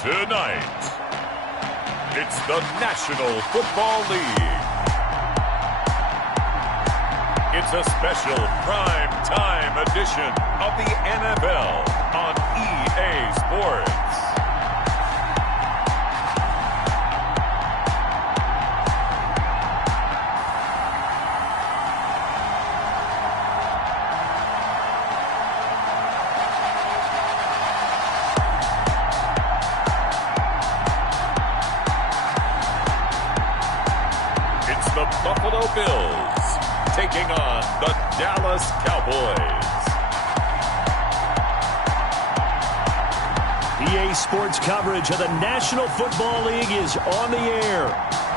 Tonight, it's the National Football League. It's a special prime time edition of the NFL on EA Sports. The Buffalo Bills taking on the Dallas Cowboys. EA Sports coverage of the National Football League is on the air.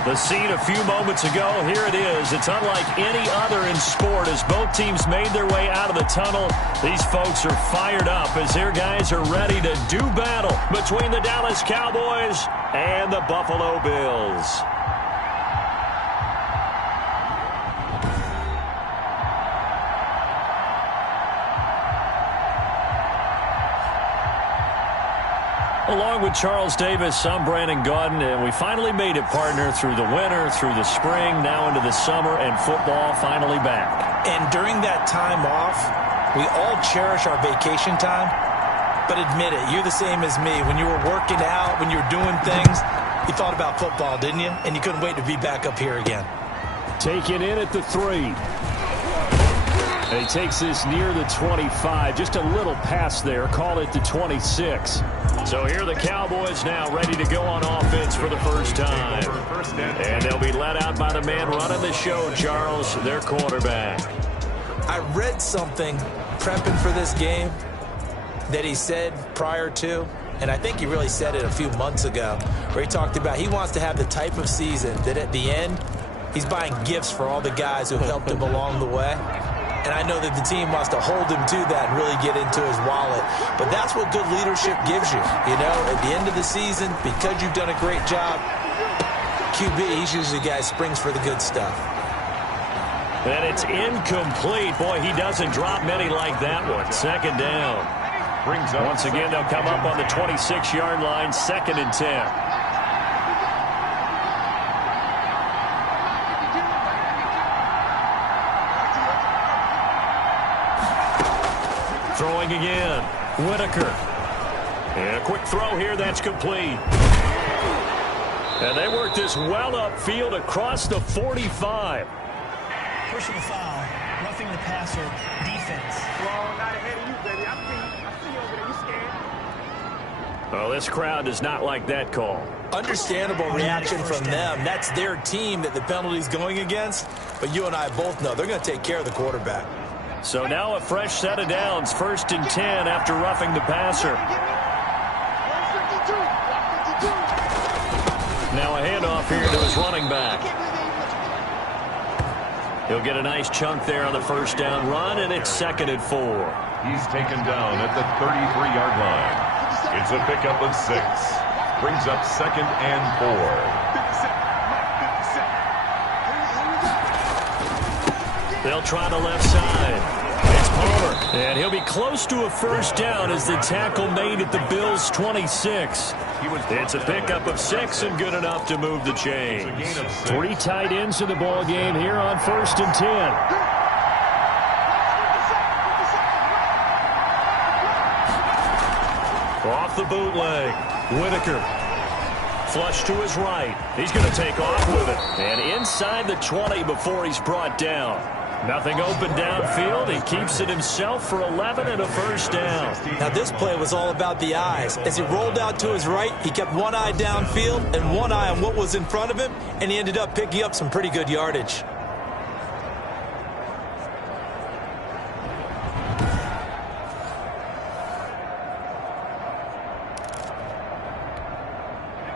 The scene a few moments ago, here it is. It's unlike any other in sport as both teams made their way out of the tunnel. These folks are fired up as their guys are ready to do battle between the Dallas Cowboys and the Buffalo Bills. Along with Charles Davis, I'm Brandon Gaudin, and we finally made it, partner, through the winter, through the spring, now into the summer, and football finally back. And during that time off, we all cherish our vacation time. But admit it, you're the same as me. When you were working out, when you were doing things, you thought about football, didn't you? And you couldn't wait to be back up here again. Taken in at the 3. And he takes this near the 25. Just a little pass there. Call it the 26. So here are the Cowboys now ready to go on offense for the first time. And they'll be led out by the man running the show, Charles, their quarterback. I read something prepping for this game that he said prior to, and I think he really said it a few months ago, where he talked about he wants to have the type of season that at the end, he's buying gifts for all the guys who helped him along the way. And I know that the team wants to hold him to that and really get into his wallet. But that's what good leadership gives you. You know, at the end of the season, because you've done a great job, QB, he's usually the guy who springs for the good stuff. And it's incomplete. Boy, he doesn't drop many like that one. Second down. Once again, they'll come up on the 26-yard line, 2nd and 10. Throwing again. Whitaker. And a quick throw here. That's complete. And they work this well upfield across the 45. Personal foul. Roughing the passer. Defense. Well, not ahead of you, baby. I see you over there. You scared? Well, this crowd does not like that call. Understandable reaction from them. That's their team that the penalty's going against. But you and I both know they're going to take care of the quarterback. So now a fresh set of downs, 1st and 10 after roughing the passer. Now a handoff here to his running back. He'll get a nice chunk there on the first down run, and it's 2nd and 4. He's taken down at the 33-yard line. It's a pickup of 6. Brings up 2nd and 4. They'll try the left side. It's Palmer. And he'll be close to a first down as the tackle made at the Bills' 26. It's a pickup of 6 and good enough to move the chains. 3 tight ends in the ball game here on 1st and 10. Off the bootleg. Whitaker. Flush to his right. He's going to take off with it. And inside the 20 before he's brought down. Nothing open downfield. He keeps it himself for 11 and a first down. Now this play was all about the eyes. As he rolled out to his right, he kept one eye downfield and one eye on what was in front of him, and he ended up picking up some pretty good yardage.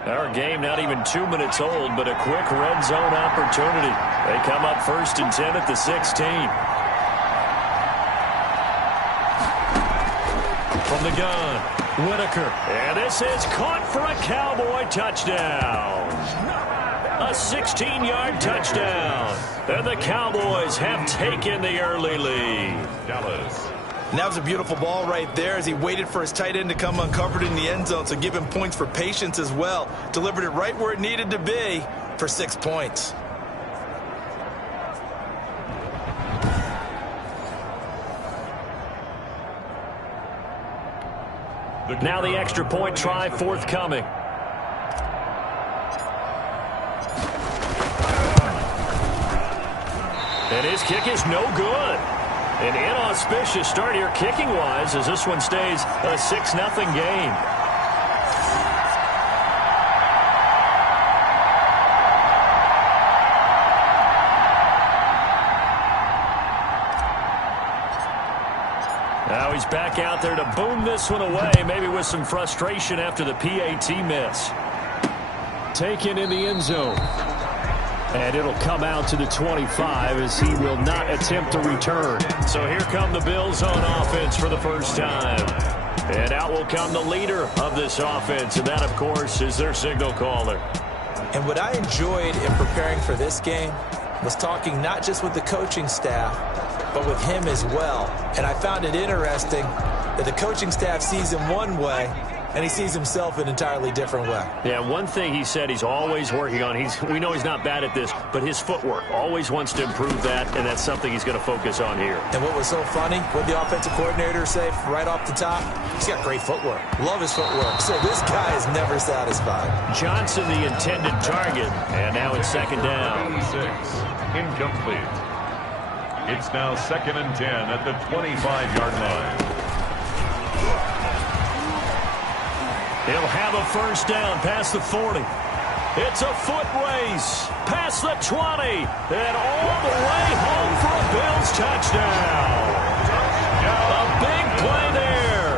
Our game not even 2 minutes old, but a quick red zone opportunity. They come up 1st and 10 at the 16. From the gun, Whitaker. And this is caught for a Cowboy touchdown. A 16-yard touchdown. And the Cowboys have taken the early lead. Dallas And that was a beautiful ball right there as he waited for his tight end to come uncovered in the end zone, so give him points for patience as well. Delivered it right where it needed to be for 6 points. Now the extra point try forthcoming. And his kick is no good. An inauspicious start here kicking-wise as this one stays a 6-0 game. Now he's back out there to boom this one away, maybe with some frustration after the PAT miss. Taken in the end zone. And it'll come out to the 25 as he will not attempt to return. So here come the Bills on offense for the first time. And out will come the leader of this offense, and that, of course, is their signal caller. And what I enjoyed in preparing for this game was talking not just with the coaching staff, but with him as well. And I found it interesting that the coaching staff sees him one way, and he sees himself an entirely different way. Yeah, one thing he said he's always working on, we know he's not bad at this, but his footwork, always wants to improve that, and that's something he's going to focus on here. And what was so funny, what the offensive coordinator say right off the top, he's got great footwork. Love his footwork. So this guy is never satisfied. Johnson, the intended target, and now it's second down. 6, incomplete. It's now 2nd and 10 at the 25-yard line. He'll have a first down past the 40. It's a foot race past the 20 and all the way home for a Bills touchdown. A big play there.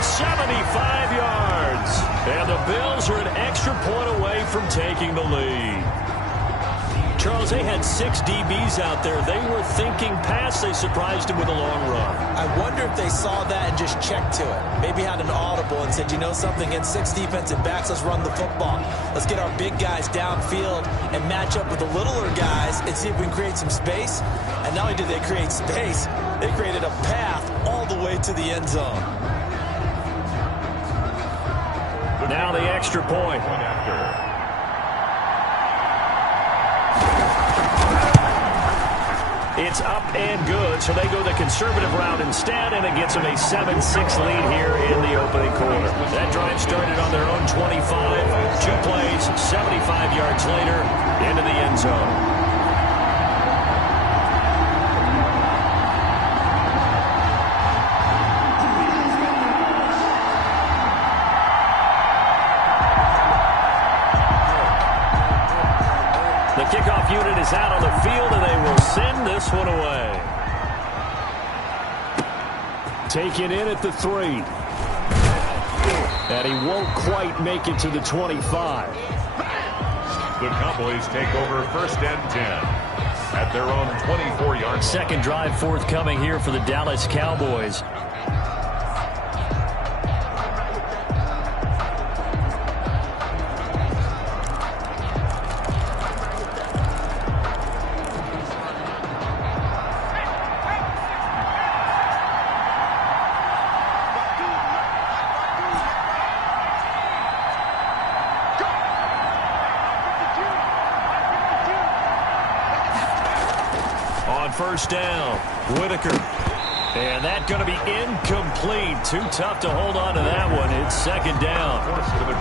75 yards. And the Bills are an extra point away from taking the lead. Charles, they had 6 DBs out there. They were thinking pass. They surprised him with a long run. I wonder if they saw that and just checked to it. Maybe had an audible and said, you know something, against 6 defensive backs, let's run the football. Let's get our big guys downfield and match up with the littler guys and see if we can create some space. And not only did they create space, they created a path all the way to the end zone. Now the extra point. It's up and good, so they go the conservative route instead, and it gets them a 7-6 lead here in the opening quarter. That drive started on their own 25. 2 plays, 75 yards later, into the end zone. The kickoff unit is out on the field, and they will send this one away. Taken in at the 3. And he won't quite make it to the 25. The Cowboys take over 1st and 10 at their own 24-yard line. Second drive forthcoming here for the Dallas Cowboys. First down, Whitaker. And that going to be incomplete. Too tough to hold on to that one. It's second down.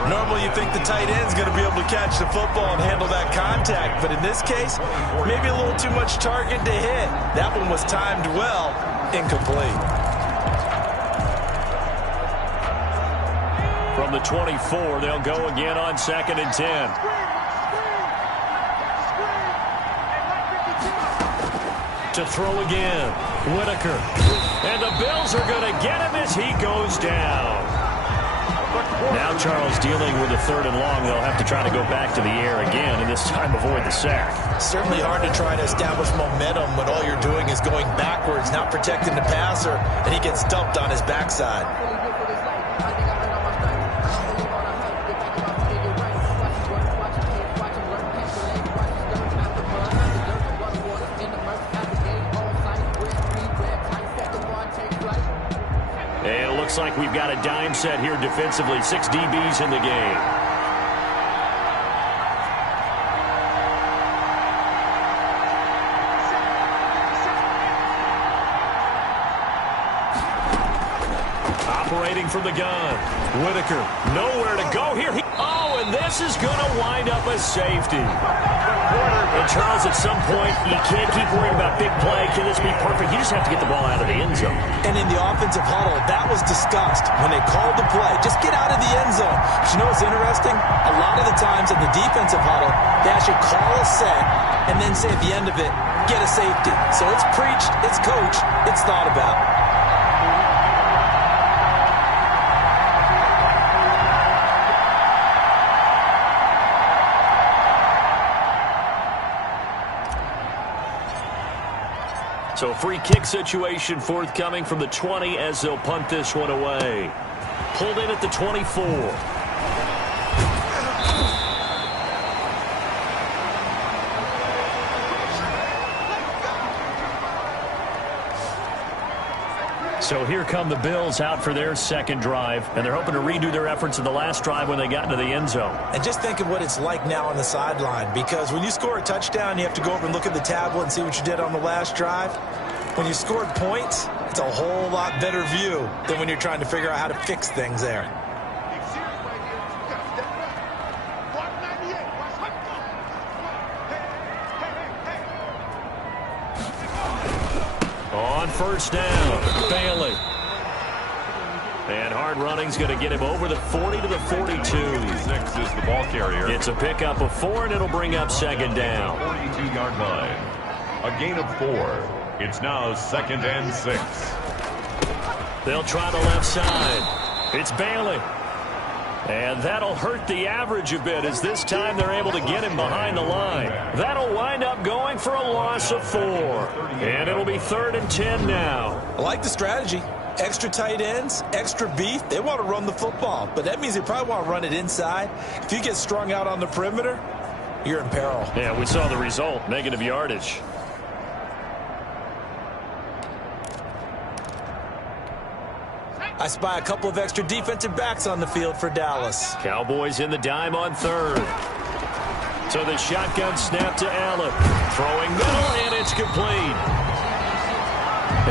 Normally you think the tight end's going to be able to catch the football and handle that contact. But in this case, maybe a little too much target to hit. That one was timed well. Incomplete. From the 24, they'll go again on 2nd and 10. To throw again, Whitaker. And the Bills are going to get him as he goes down. Now Charles dealing with a 3rd and long. They'll have to try to go back to the air again, and this time avoid the sack. Certainly hard to try to establish momentum when all you're doing is going backwards, not protecting the passer, and he gets dumped on his backside. Looks like we've got a dime set here defensively. 6 DBs in the game. Operating from the gun. Whitaker, nowhere to go here. Oh, and this is going to wind up a safety. And Charles, at some point, you can't keep worrying about big play. Can this be perfect? You just have to get the ball out of the end zone. And in the offensive huddle, that was discussed when they called the play. Just get out of the end zone. But you know what's interesting? A lot of the times in the defensive huddle, they actually call a set and then say at the end of it, get a safety. So it's preached, it's coached, it's thought about. So free kick situation forthcoming from the 20 as they'll punt this one away. Pulled in at the 24. So here come the Bills out for their second drive, and they're hoping to redo their efforts in the last drive when they got into the end zone. And just think of what it's like now on the sideline, because when you score a touchdown, you have to go over and look at the tablet and see what you did on the last drive. When you scored points, it's a whole lot better view than when you're trying to figure out how to fix things there. On first down, Bailey. And hard running's going to get him over the 40 to the 42. 6 is the ball carrier. It's a pickup of 4, and it'll bring up second down. 42-yard line. A gain of 4. It's now 2nd and 6. They'll try the left side. It's Bailey. And that'll hurt the average a bit, as this time they're able to get him behind the line. That'll wind up going for a loss of 4. And it'll be 3rd and 10 now. I like the strategy. Extra tight ends, extra beef. They want to run the football, but that means they probably want to run it inside. If you get strung out on the perimeter, you're in peril. Yeah, we saw the result, negative yardage. I spy a couple of extra defensive backs on the field for Dallas. Cowboys in the dime on 3rd. So the shotgun snap to Allen. Throwing middle, and it's complete.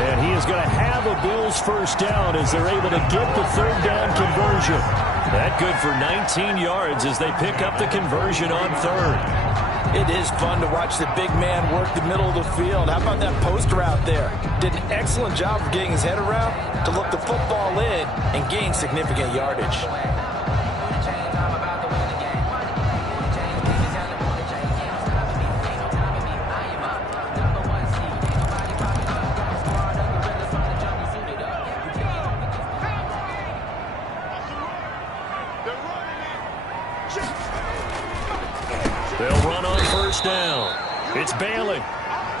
And he is going to have a Bills first down as they're able to get the 3rd down conversion. That good for 19 yards as they pick up the conversion on 3rd. It is fun to watch the big man work the middle of the field. How about that post route there? Did an excellent job of getting his head around to look the football in and gain significant yardage. They'll run on first down. It's Bailey.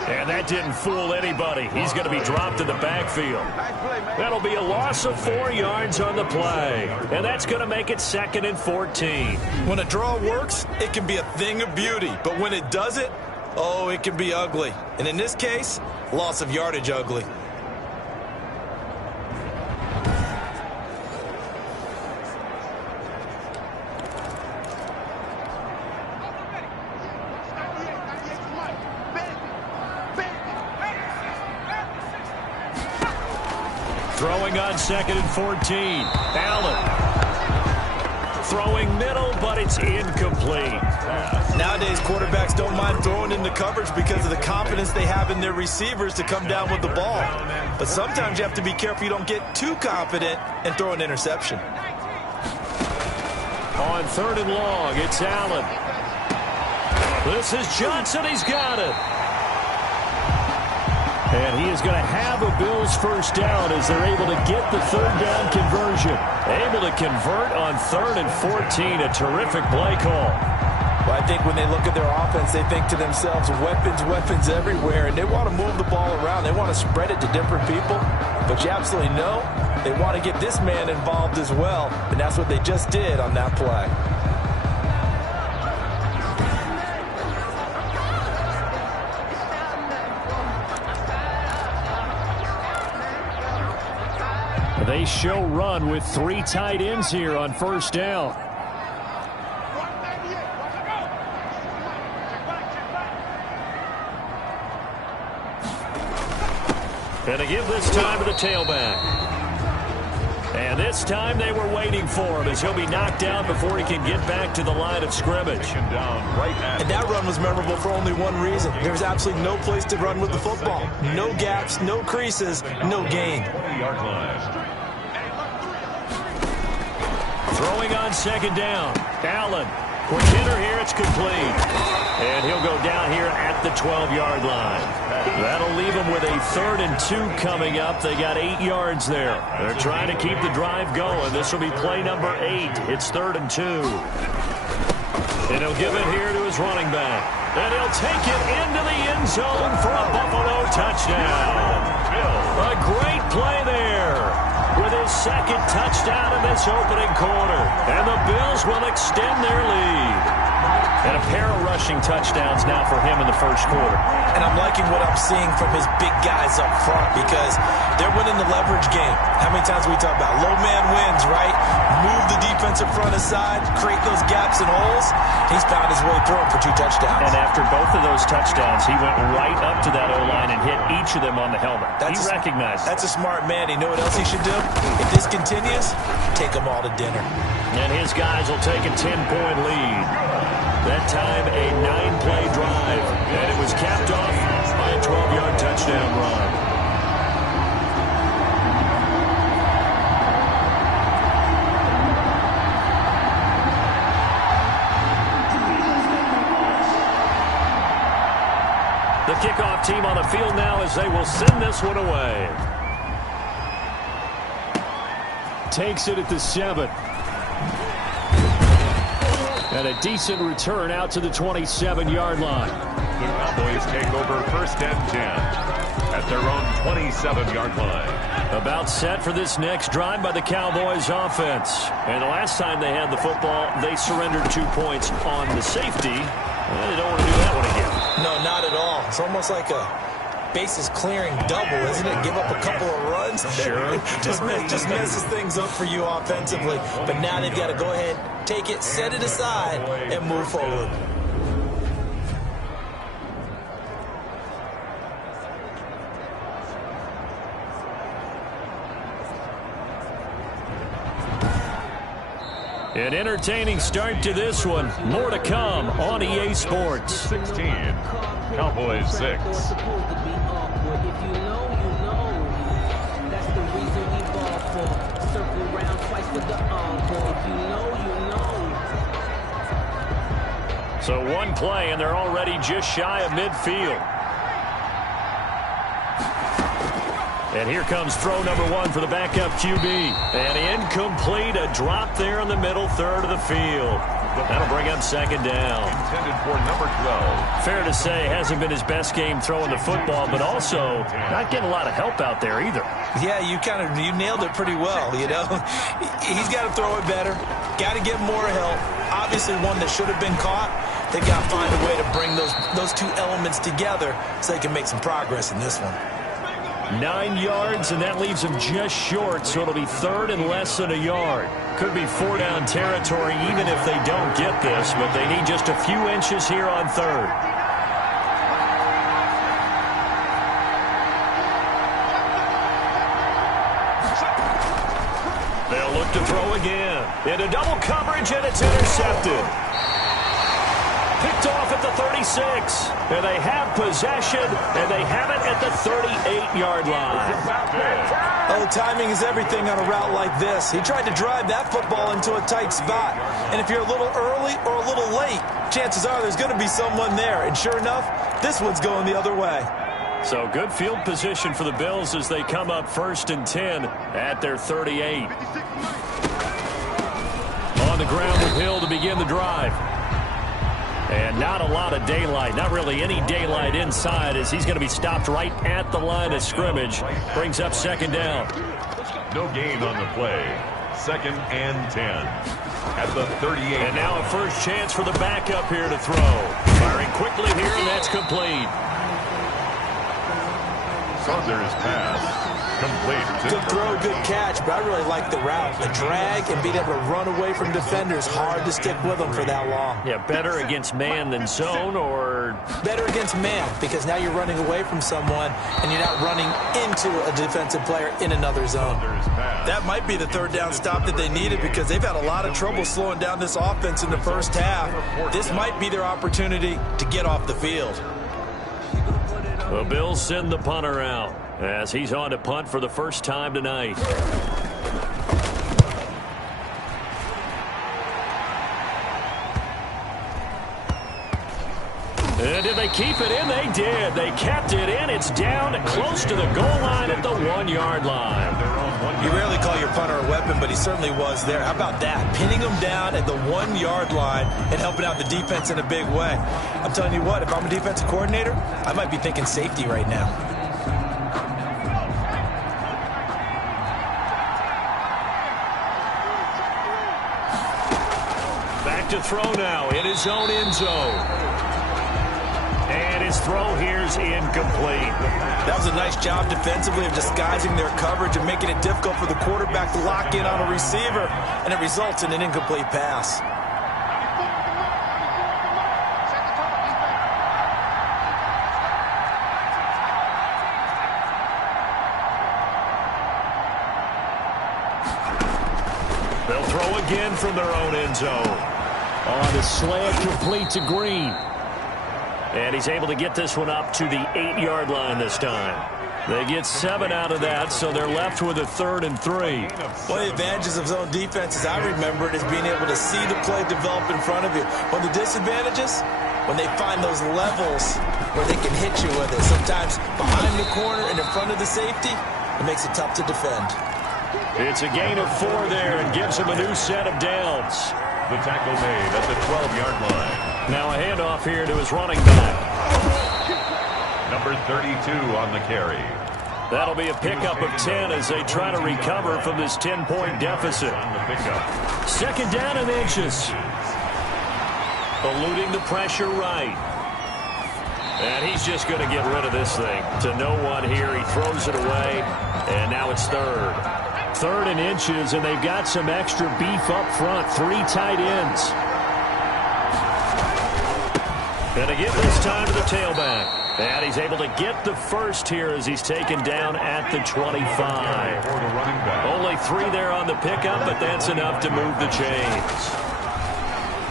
And that didn't fool anybody. He's going to be dropped in the backfield. That'll be a loss of 4 yards on the play. And that's going to make it 2nd and 14. When a draw works, it can be a thing of beauty. But when it doesn't, oh, it can be ugly. And in this case, loss of yardage ugly. Throwing on 2nd and 14. Allen. Throwing middle, but it's incomplete. Nowadays, quarterbacks don't mind throwing into coverage because of the confidence they have in their receivers to come down with the ball. But sometimes you have to be careful you don't get too confident and throw an interception. On 3rd and long, it's Allen. This is Johnson. He's got it. And he is going to have a Bills first down as they're able to get the 3rd down conversion. Able to convert on 3rd and 14. A terrific play call. Well, I think when they look at their offense, they think to themselves, weapons, weapons everywhere. And they want to move the ball around. They want to spread it to different people. But you absolutely know they want to get this man involved as well. And that's what they just did on that play. They show run with 3 tight ends here on first down. And they give this time to the tailback. And this time they were waiting for him as he'll be knocked down before he can get back to the line of scrimmage. And that run was memorable for only one reason. There was absolutely no place to run with the football. No gaps, no creases, no gain. Throwing on second down. Allen. Quick hitter here. It's complete. And he'll go down here at the 12-yard line. That'll leave them with a 3rd and 2 coming up. They got 8 yards there. They're trying to keep the drive going. This will be play number 8. It's 3rd and 2. And he'll give it here to his running back. And he'll take it into the end zone for a Buffalo touchdown. A great play there with his 2nd touchdown in this opening quarter. And the Bills will extend their lead. And a pair of rushing touchdowns now for him in the first quarter. And I'm liking what I'm seeing from his big guys up front because they're winning the leverage game. How many times we talk about low man wins, right? Move the defensive front aside, create those gaps and holes. He's found his way through them for 2 touchdowns. And after both of those touchdowns, he went right up to that O-line and hit each of them on the helmet. He recognized it. That's a smart man. You know what else he should do? If this continues, take them all to dinner. And his guys will take a 10-point lead. That time, a 9-play drive. And it was capped off by a 12-yard touchdown run. The kickoff team on the field now as they will send this one away. Takes it at the 7. And a decent return out to the 27-yard line. The Cowboys take over 1st and 10 at their own 27-yard line. About set for this next drive by the Cowboys offense. And the last time they had the football, they surrendered 2 points on the safety. Well, they don't want to do that one again. No, not at all. It's almost like a bases clearing double, isn't it? Give up a couple of runs. Sure. just messes things up for you offensively. But now they've got to go ahead, take it, set it aside, and move forward. An entertaining start to this one. More to come on EA Sports. 16, Cowboys 6. So 1 play, and they're already just shy of midfield. And here comes throw number 1 for the backup QB. And incomplete, a drop there in the middle third of the field. That'll bring up 2nd down. Intended for number 12. Fair to say, hasn't been his best game throwing the football, but also not getting a lot of help out there either. Yeah, you nailed it pretty well, you know. He's got to throw it better. Got to get more help. Obviously one that should have been caught. They've got to find a way to bring those 2 elements together so they can make some progress in this one. 9 yards, and that leaves them just short, so it'll be 3rd and less than a yard. Could be 4-down territory even if they don't get this, but they need just a few inches here on 3rd. They'll look to throw again. Into double coverage, and it's intercepted. Picked off at the 36. And they have possession, and they have it at the 38-yard line. Oh, timing is everything on a route like this. He tried to drive that football into a tight spot. And if you're a little early or a little late, chances are there's going to be someone there. And sure enough, this one's going the other way. So good field position for the Bills as they come up 1st and 10 at their 38. On the ground with Hill to begin the drive. And not a lot of daylight, not really any daylight inside as he's going to be stopped right at the line of scrimmage. Brings up 2nd down. No gain on the play. 2nd and 10 at the 38. And now a first chance for the backup here to throw. Firing quickly here, and that's complete. Saunders' pass. Complete. Good throw, good catch, but I really like the route. The drag and being able to run away from defenders, hard to stick with them for that long. Yeah, better against man than zone, or better against man, because now you're running away from someone and you're not running into a defensive player in another zone. That might be the third down stop that they needed, because they've had a lot of trouble slowing down this offense in the first half. This might be their opportunity to get off the field. The Bills send the punter out as he's on to punt for the first time tonight. And did they keep it in? They did. They kept it in. It's down close to the goal line at the 1-yard line. You rarely call your punter a weapon, but he certainly was there. How about that? Pinning him down at the 1-yard line and helping out the defense in a big way. I'm telling you what, if I'm a defensive coordinator, I might be thinking safety right now. Back to throw now in his own end zone. And his throw here's incomplete. That was a nice job defensively of disguising their coverage and making it difficult for the quarterback to lock in on a receiver, and it results in an incomplete pass. They'll throw again from their own end zone. On the slant, complete to Green. And he's able to get this one up to the 8-yard line this time. They get 7 out of that, so they're left with a 3rd and 3. One of the advantages of zone defense, as I remember it, is being able to see the play develop in front of you. One of the disadvantages, when they find those levels where they can hit you with it. Sometimes behind the corner and in front of the safety, it makes it tough to defend. It's a gain of 4 there and gives them a new set of downs. The tackle made at the 12-yard line. Now a handoff here to his running back. Number 32 on the carry. That'll be a pickup of 10 as they try to recover from this 10-point deficit. On the pickup. 2nd down and inches. Eluding the pressure right. And he's just going to get rid of this thing. To no one here. He throws it away. And now it's 3rd. 3rd and inches, and they've got some extra beef up front. 3 tight ends. And again this time to the tailback. And he's able to get the first here as he's taken down at the 25. Only 3 there on the pickup, but that's enough to move the chains.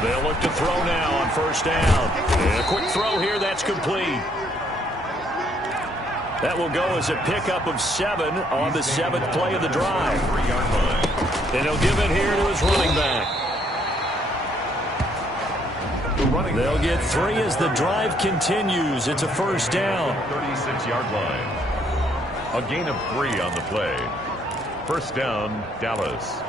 They'll look to throw now on 1st down. And a quick throw here, that's complete. That will go as a pickup of 7 on the 7th play of the drive. And he'll give it here to his running back. They'll get 3 as the drive continues. It's a 1st down. 36-yard line. A gain of 3 on the play. 1st down, Dallas.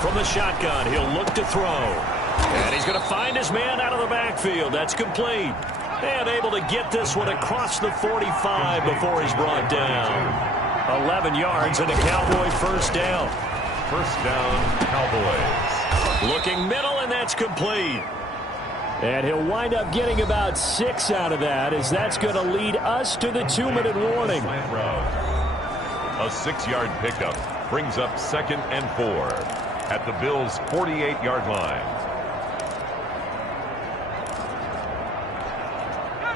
From the shotgun, he'll look to throw. And he's going to find his man out of the backfield. That's complete. And able to get this one across the 45 before he's brought down. 11 yards and a Cowboy 1st down. 1st down, Cowboys. Looking middle, and that's complete. And he'll wind up getting about 6 out of that, as that's going to lead us to the 2-minute warning. A 6-yard pickup brings up 2nd and 4 at the Bills' 48-yard line.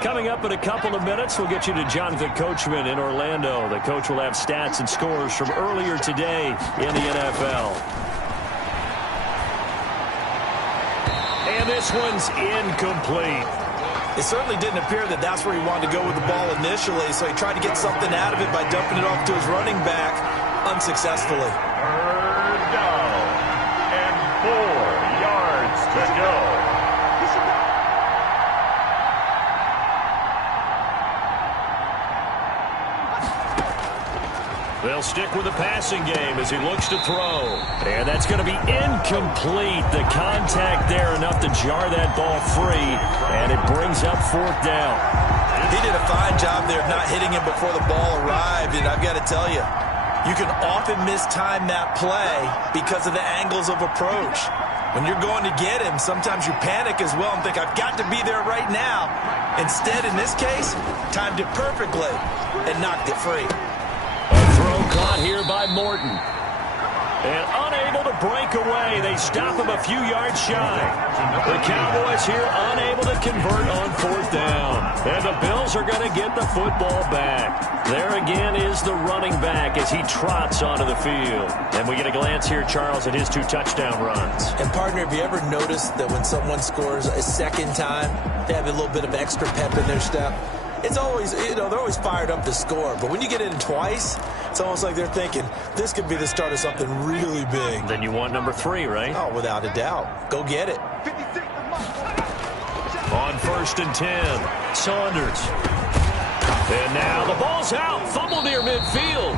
Coming up in a couple of minutes, we'll get you to Jonathan Coachman in Orlando. The coach will have stats and scores from earlier today in the NFL. And this one's incomplete. It certainly didn't appear that that's where he wanted to go with the ball initially, so he tried to get something out of it by dumping it off to his running back unsuccessfully. 3rd down and 4 yards to go. They'll stick with the passing game as he looks to throw. And that's going to be incomplete. The contact there enough to jar that ball free. And it brings up 4th down. He did a fine job there of not hitting him before the ball arrived, and I've got to tell you, you can often mistime that play because of the angles of approach. When you're going to get him, sometimes you panic as well and think, I've got to be there right now. Instead, in this case, timed it perfectly and knocked it free. A throw caught here by Morton. And unable to break away. They stop him a few yards shy. The Cowboys here unable to convert on 4th down. And the Bills are going to get the football back. There again is the running back as he trots onto the field. And we get a glance here, Charles, at his 2 touchdown runs. And, partner, have you ever noticed that when someone scores a second time, they have a little bit of extra pep in their step? It's always, they're always fired up to score. But when you get in twice, it's almost like they're thinking, this could be the start of something really big. Then you want number 3, right? Oh, without a doubt. Go get it. On 1st and 10, Saunders. And now the ball's out. Fumble near midfield.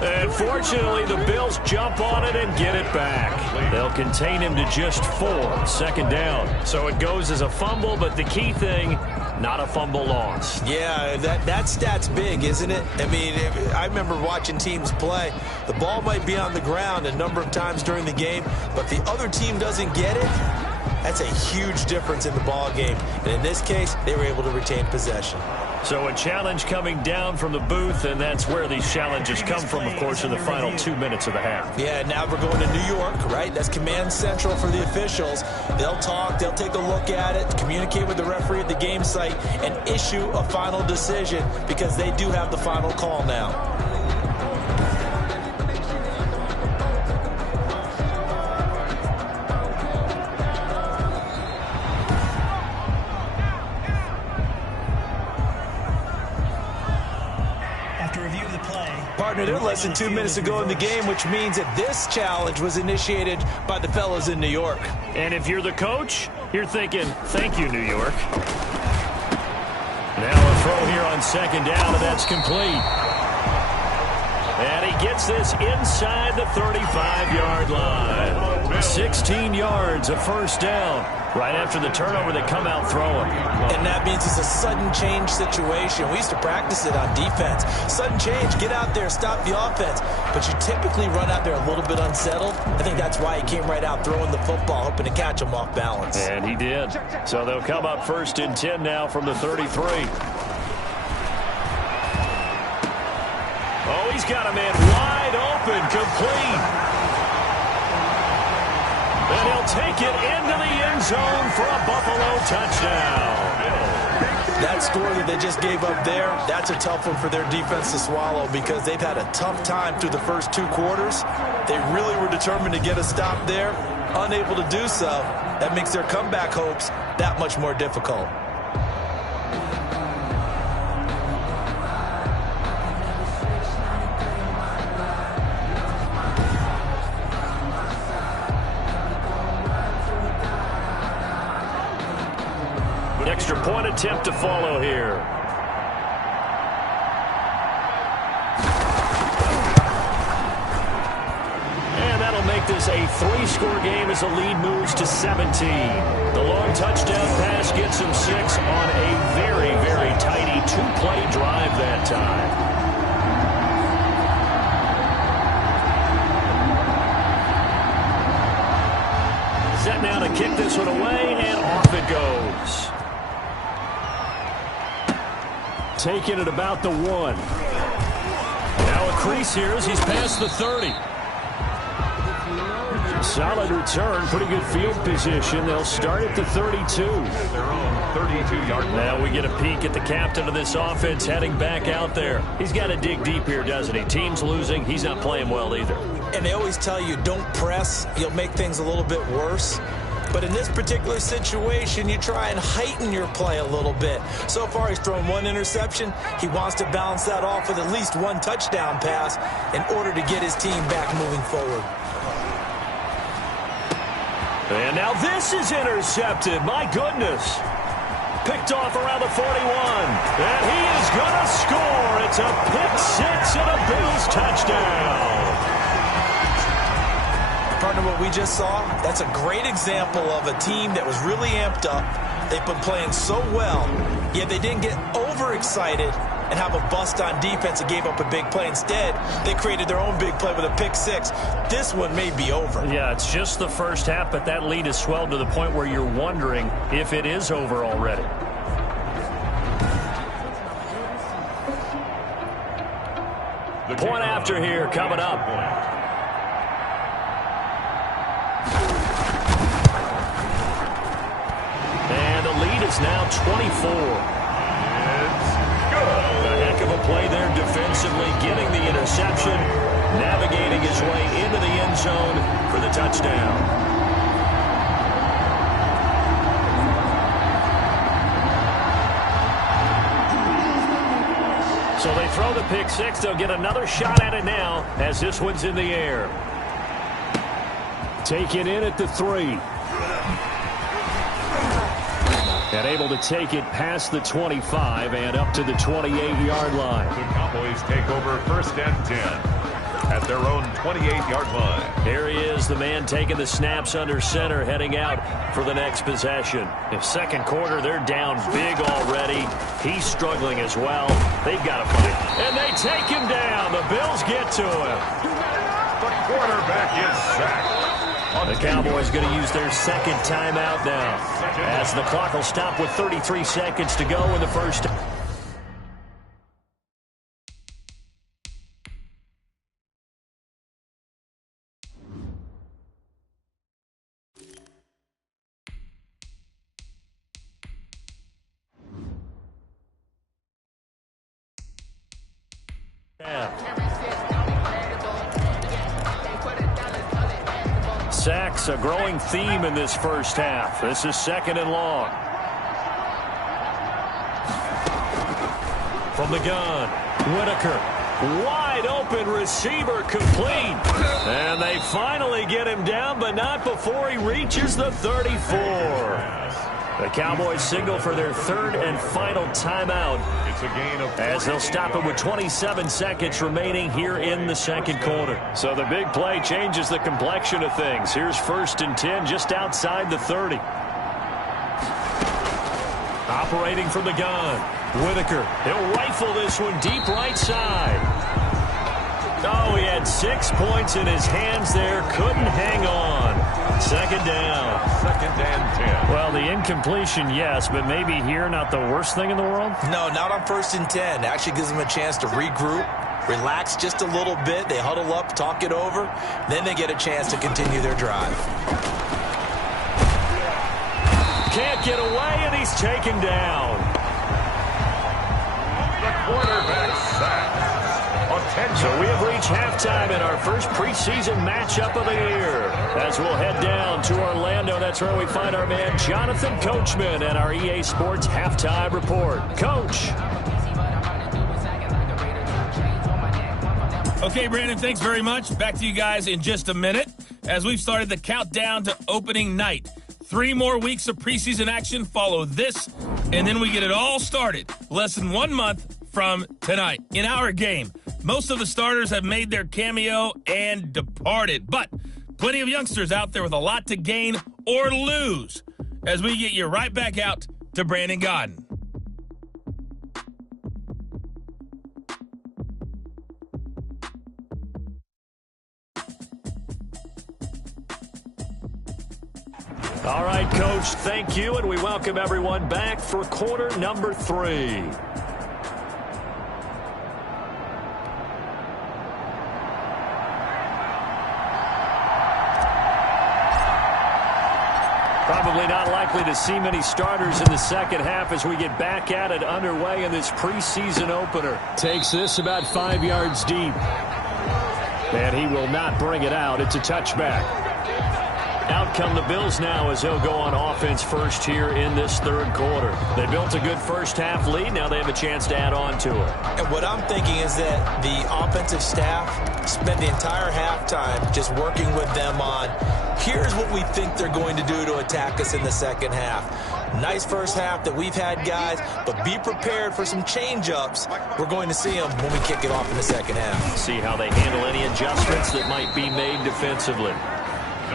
And fortunately, the Bills jump on it and get it back. They'll contain him to just 4, 2nd down. So it goes as a fumble, but the key thing, not a fumble loss. Yeah, that stat's big, isn't it? I mean, I remember watching teams play. The ball might be on the ground a number of times during the game, but the other team doesn't get it. That's a huge difference in the ball game. And in this case, they were able to retain possession. So a challenge coming down from the booth, and that's where these challenges come from, of course, in the final 2 minutes of the half. Yeah, now we're going to New York, right? That's command central for the officials. They'll talk, they'll take a look at it, communicate with the referee at the game site, and issue a final decision because they do have the final call now. Partner, they're less than 2 minutes to go in the game, which means that this challenge was initiated by the fellas in New York. And if you're the coach, you're thinking, thank you, New York. Now a throw here on 2nd down, and that's complete. And he gets this inside the 35-yard line. 16 yards, a 1st down. Right after the turnover, they come out throwing. And that means it's a sudden change situation. We used to practice it on defense. Sudden change, get out there, stop the offense. But you typically run out there a little bit unsettled. I think that's why he came right out throwing the football, hoping to catch him off balance. And he did. So they'll come up 1st and 10 now from the 33. Oh, he's got a man wide open, complete. And he'll take it into the end zone for a Buffalo touchdown. That score that they just gave up there, that's a tough one for their defense to swallow because they've had a tough time through the first 2 quarters. They really were determined to get a stop there, unable to do so. That makes their comeback hopes that much more difficult. Extra point attempt to follow here. And that'll make this a 3-score game as the lead moves to 17. The long touchdown pass gets him 6 on a very, very tidy 2-play drive that time. Set now to kick this one away, and off it goes. Taking it about the 1. Now a crease here as he's past the 30. Solid return, pretty good field position. They'll start at the 32. Their own 32-yard line. Now we get a peek at the captain of this offense heading back out there. He's got to dig deep here, doesn't he? Team's losing. He's not playing well either. And they always tell you, don't press. You'll make things a little bit worse. But in this particular situation, you try and heighten your play a little bit. So far, he's thrown 1 interception. He wants to balance that off with at least 1 touchdown pass in order to get his team back moving forward. And now this is intercepted. My goodness. Picked off around the 41. And he is going to score. It's a pick 6 and a Bills touchdown. of what we just saw, that's a great example of a team that was really amped up. They've been playing so well, yet they didn't get overexcited and have a bust on defense and gave up a big play. Instead, they created their own big play with a pick six. This one may be over. Yeah, it's just the first half, but that lead has swelled to the point where you're wondering if it is over already. Point after here coming up. And the lead is now 24. It's good. A heck of a play there defensively, getting the interception, navigating his way into the end zone for the touchdown. So they throw the pick six. They'll get another shot at it now as this one's in the air. Taken in at the 3. And able to take it past the 25 and up to the 28-yard line. The Cowboys take over 1st and 10 at their own 28-yard line. Here he is, the man taking the snaps under center, heading out for the next possession. In second quarter, they're down big already. He's struggling as well. They've got to fight. And they take him down. The Bills get to him. The quarterback is sacked. The Cowboys going to use their second timeout now, as the clock will stop with 33 seconds to go in the first. Sacks, a growing theme in this first half. This is 2nd and long. From the gun, Whitaker. Wide open receiver, complete. And they finally get him down, but not before he reaches the 34. The Cowboys signal for their 3rd and final timeout. It's a gain of as they'll stop it with 27 seconds remaining here in the second quarter. So the big play changes the complexion of things. Here's 1st and 10 just outside the 30. Operating from the gun, Whitaker. He'll rifle this one deep right side. Oh, he had 6 points in his hands there. Couldn't hang on. 2nd down. 2nd and 10. Well, the incompletion, yes, but maybe here not the worst thing in the world? No, not on 1st and 10. Actually gives them a chance to regroup, relax just a little bit. They huddle up, talk it over. Then they get a chance to continue their drive. Can't get away, and he's taken down. The quarterback sacked. So we have reached halftime in our first preseason matchup of the year. As we'll head down to Orlando, that's where we find our man Jonathan Coachman and our EA Sports Halftime Report. Coach. Okay, Brandon, thanks very much. Back to you guys in just a minute as we've started the countdown to opening night. 3 more weeks of preseason action follow this, and then we get it all started less than 1 month from tonight. In our game, most of the starters have made their cameo and departed, but plenty of youngsters out there with a lot to gain or lose as we get you right back out to Brandon Godden. All right, Coach, thank you, and we welcome everyone back for quarter number 3. Probably not likely to see many starters in the second half as we get back at it underway in this preseason opener. Takes this about 5 yards deep. And he will not bring it out. It's a touchback. Out come the Bills now as they'll go on offense first here in this third quarter. They built a good first half lead. Now they have a chance to add on to it. And what I'm thinking is that the offensive staff spent the entire halftime just working with them on, here's what we think they're going to do to attack us in the second half. Nice first half that we've had, guys, but be prepared for some change-ups. We're going to see them when we kick it off in the second half. See how they handle any adjustments that might be made defensively.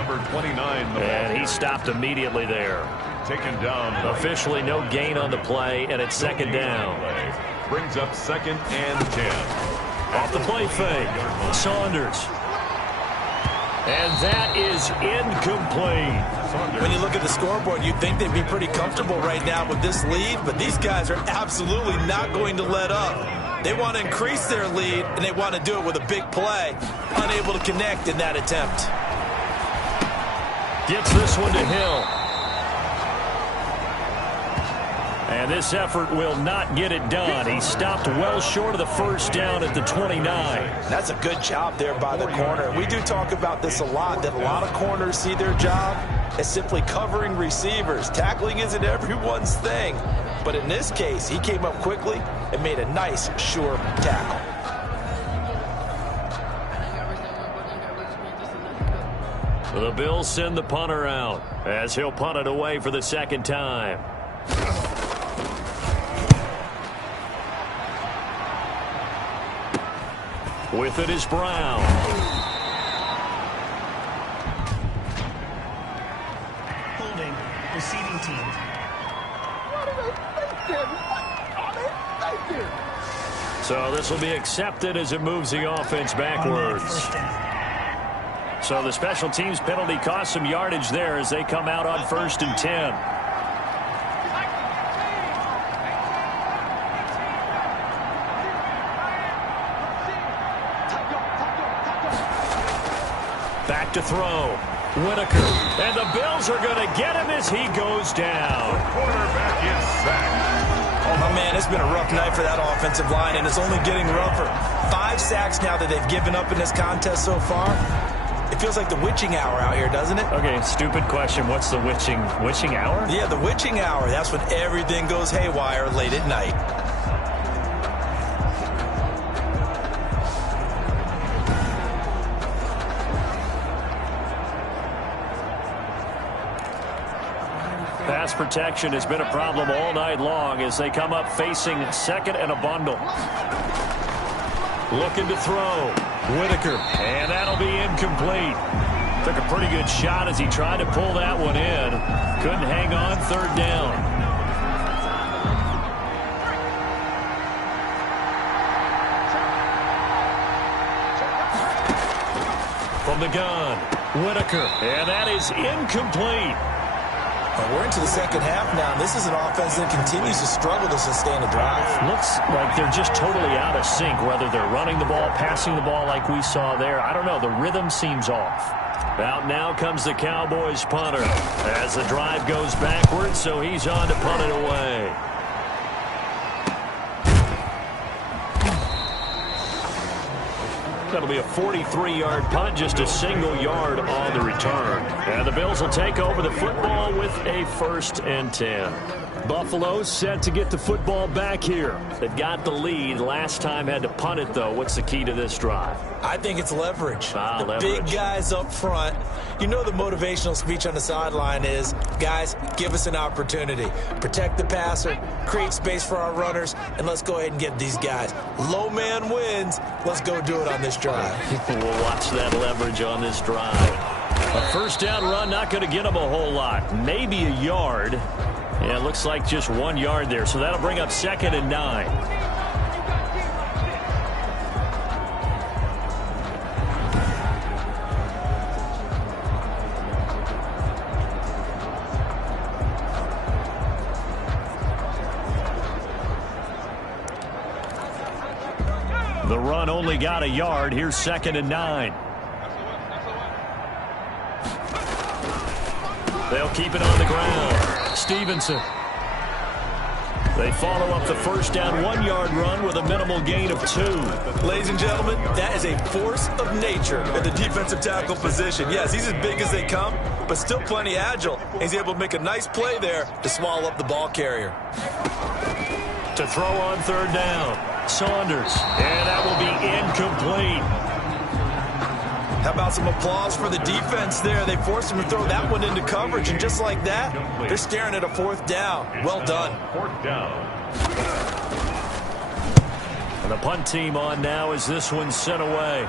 number 29. And he stopped immediately there. Taken down. Officially no gain on the play, and it's second down. Brings up 2nd and 10. Off the play fake, Saunders. And that is incomplete. When you look at the scoreboard, you'd think they'd be pretty comfortable right now with this lead, but these guys are absolutely not going to let up. They want to increase their lead, and they want to do it with a big play. Unable to connect in that attempt. Gets this one to Hill. And this effort will not get it done. He stopped well short of the first down at the 29. That's a good job there by the corner. We do talk about this a lot, that a lot of corners see their job as simply covering receivers. Tackling isn't everyone's thing. But in this case, he came up quickly and made a nice, sure tackle. The Bills send the punter out as he'll punt it away for the second time. With it is Brown. Holding. Receiving team. So this will be accepted as it moves the offense backwards. So the special teams penalty cost some yardage there as they come out on 1st and 10. Back to throw. Whitaker. And the Bills are going to get him as he goes down. Quarterback is sacked. Oh, my man, it's been a rough night for that offensive line, and it's only getting rougher. 5 sacks now that they've given up in this contest so far. It feels like the witching hour out here, doesn't it? Okay, stupid question. What's the witching hour? Yeah, the witching hour. That's when everything goes haywire late at night. Pass protection has been a problem all night long as they come up facing 2nd and a bundle. Looking to throw. Whitaker. And that'll be incomplete. Took a pretty good shot as he tried to pull that one in. Couldn't hang on 3rd down. From the gun. Whitaker. And that is incomplete. We're into the second half now. This is an offense that continues to struggle to sustain a drive. Looks like they're just totally out of sync, whether they're running the ball, passing the ball like we saw there. I don't know. The rhythm seems off. Out now comes the Cowboys punter as the drive goes backwards, so he's on to punt it away. That'll be a 43-yard punt, just a single yard on the return. And the Bills will take over the football with a 1st and 10. Buffalo set to get the football back here. They've got the lead. Last time had to punt it, though. What's the key to this drive? I think it's leverage. Leverage. Big guys up front. You know the motivational speech on the sideline is, guys, give us an opportunity. Protect the passer, create space for our runners, and let's go ahead and get these guys. Low man wins. Let's go do it on this drive. We'll watch that leverage on this drive. A 1st down run, not going to get them a whole lot. Maybe a yard. Yeah, it looks like just 1 yard there. So that'll bring up 2nd and 9. The run only got a yard. Here's 2nd and 9. They'll keep it on the ground. Stevenson. They follow up the 1st down 1-yard run with a minimal gain of 2. Ladies and gentlemen, that is a force of nature at the defensive tackle position. Yes, he's as big as they come, but still plenty agile. He's able to make a nice play there to swallow up the ball carrier. To throw on 3rd down. Saunders. And that will be incomplete. How about some applause for the defense there? They forced him to throw that one into coverage, and just like that, they're staring at a 4th down. Well done. 4th down. And the punt team on now as this one's sent away.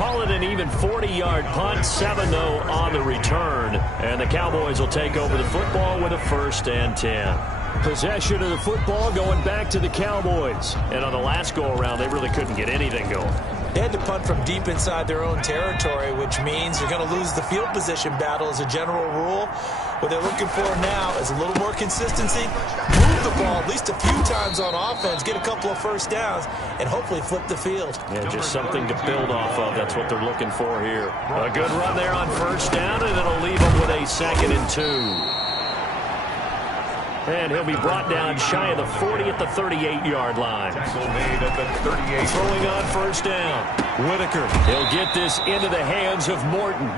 call it an even 40-yard punt, 7 though on the return. And the Cowboys will take over the football with a 1st and 10. Possession of the football going back to the Cowboys. And on the last go-around, they really couldn't get anything going. They had to punt from deep inside their own territory, which means you're going to lose the field position battle as a general rule. What they're looking for now is a little more consistency, move the ball at least a few times on offense, get a couple of first downs, and hopefully flip the field. Yeah, just something to build off of. That's what they're looking for here. A good run there on 1st down, and it'll leave them with a 2nd and 2. And he'll be brought down shy of the 40 at the 38-yard line. Tackle made at the 38. Throwing on 1st down. Whitaker. He'll get this into the hands of Morton.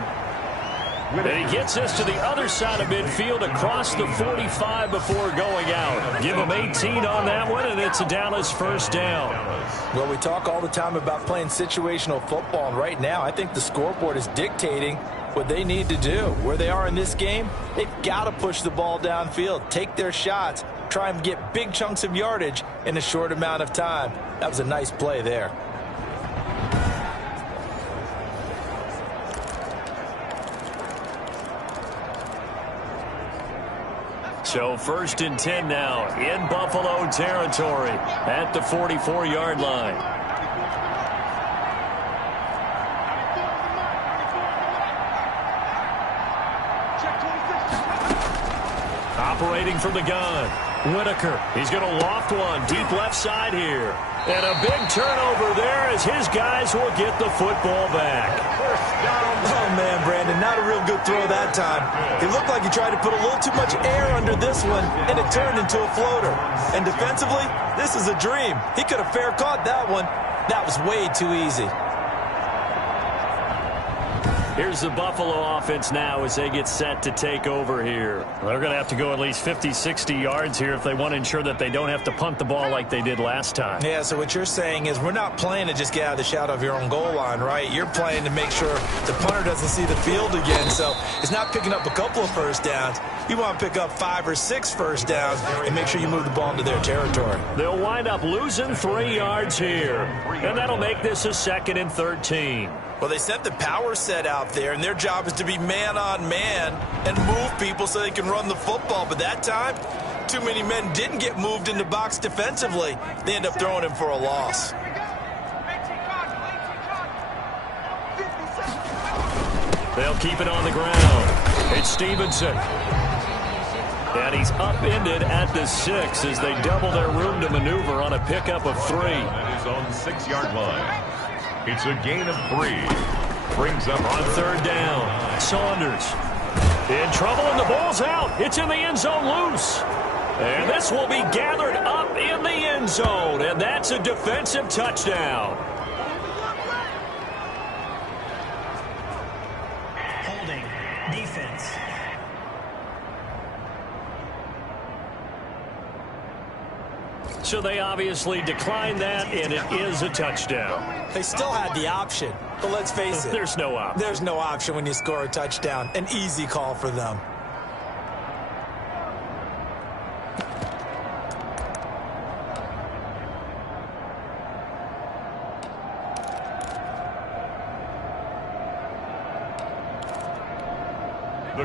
And he gets this to the other side of midfield across the 45 before going out. Give him 18 on that one, and it's a Dallas 1st down. Well, we talk all the time about playing situational football, and right now I think the scoreboard is dictating what they need to do. Where they are in this game, they've got to push the ball downfield, take their shots, try and get big chunks of yardage in a short amount of time. That was a nice play there. So 1st and 10 now in Buffalo territory at the 44-yard line. Operating from the gun, Whitaker. He's going to loft one deep left side here. And a big turnover there as his guys will get the football back. Oh, man, Brandon, not a real good throw that time. It looked like he tried to put a little too much air under this one, and it turned into a floater. And defensively, this is a dream. He could have fair caught that one. That was way too easy. Here's the Buffalo offense now as they get set to take over here. They're going to have to go at least 50, 60 yards here if they want to ensure that they don't have to punt the ball like they did last time. Yeah, so what you're saying is we're not playing to just get out of the shadow of your own goal line, right? You're playing to make sure the punter doesn't see the field again. So it's not picking up a couple of first downs. You want to pick up 5 or 6 first downs and make sure you move the ball into their territory. They'll wind up losing 3 yards here, and that'll make this a 2nd and 13. Well, they sent the power set out there, and their job is to be man-on-man and move people so they can run the football. But that time, too many men didn't get moved in the box defensively. They end up throwing him for a loss. They'll keep it on the ground. It's Stevenson. And he's upended at the 6 as they double their room to maneuver on a pickup of 3. That is on the 6-yard line. It's a gain of 3. Brings up on 3rd down. Saunders in trouble, and the ball's out. It's in the end zone loose. And this will be gathered up in the end zone, and that's a defensive touchdown. Holding. Defense. So they obviously declined that, and it is a touchdown. They still had the option, but let's face it. There's no option. There's no option when you score a touchdown. An easy call for them.